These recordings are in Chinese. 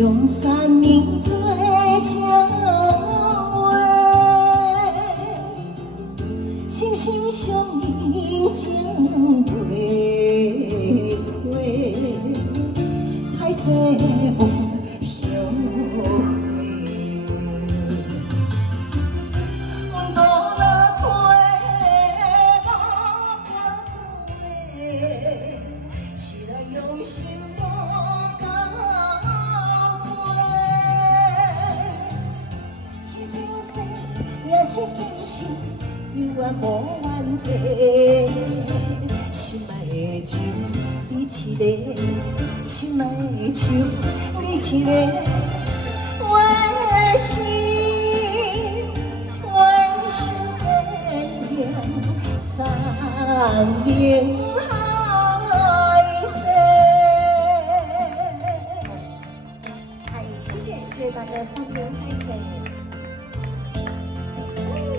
用三明做情话，心心相印情陪陪，彩色梦相会。阮多了退，无半退，是来用心无够多，是前世也是今生。有缘无缘际，心爱的手你一个，心爱的手你一个，我的心，我心的念，三明海誓。哎，谢谢大家三明海誓。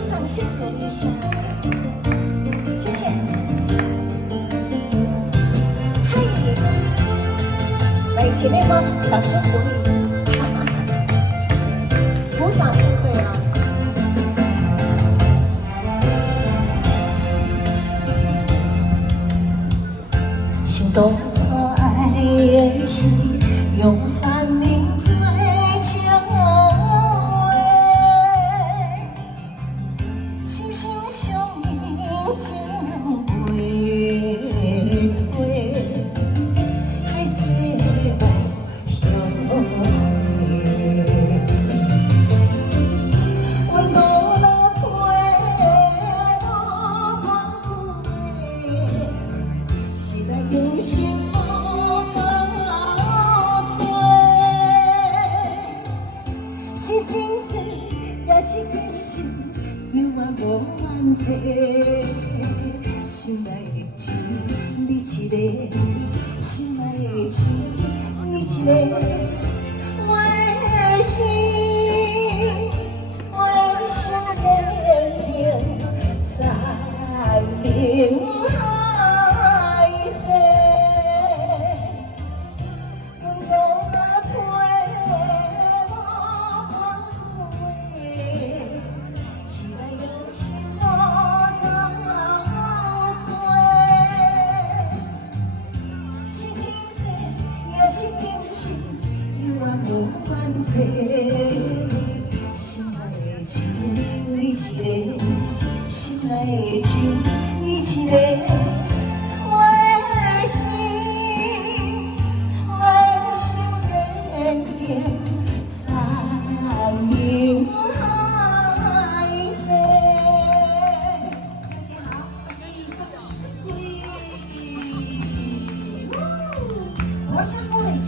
掌声鼓励一下，谢谢。嗨，来姐妹们，掌声鼓励，鼓掌就对了。心当初爱的是用三明做情话。心心相印情陪陪，海誓无相会。阮多了退，无半退，是来用心无够多，是前世也是今生。有缘无缘际，心爱的手你一个，心爱的手你一个，我的心，我心连连，三明海誓。阮多了退，无半退。是来用心无够多，是前世也是今生，有缘无缘际。心爱的手你一个，心爱的手你一个，我的心，我心连连，三明海誓。大家好，可以掌声鼓励。我想鼓励一下。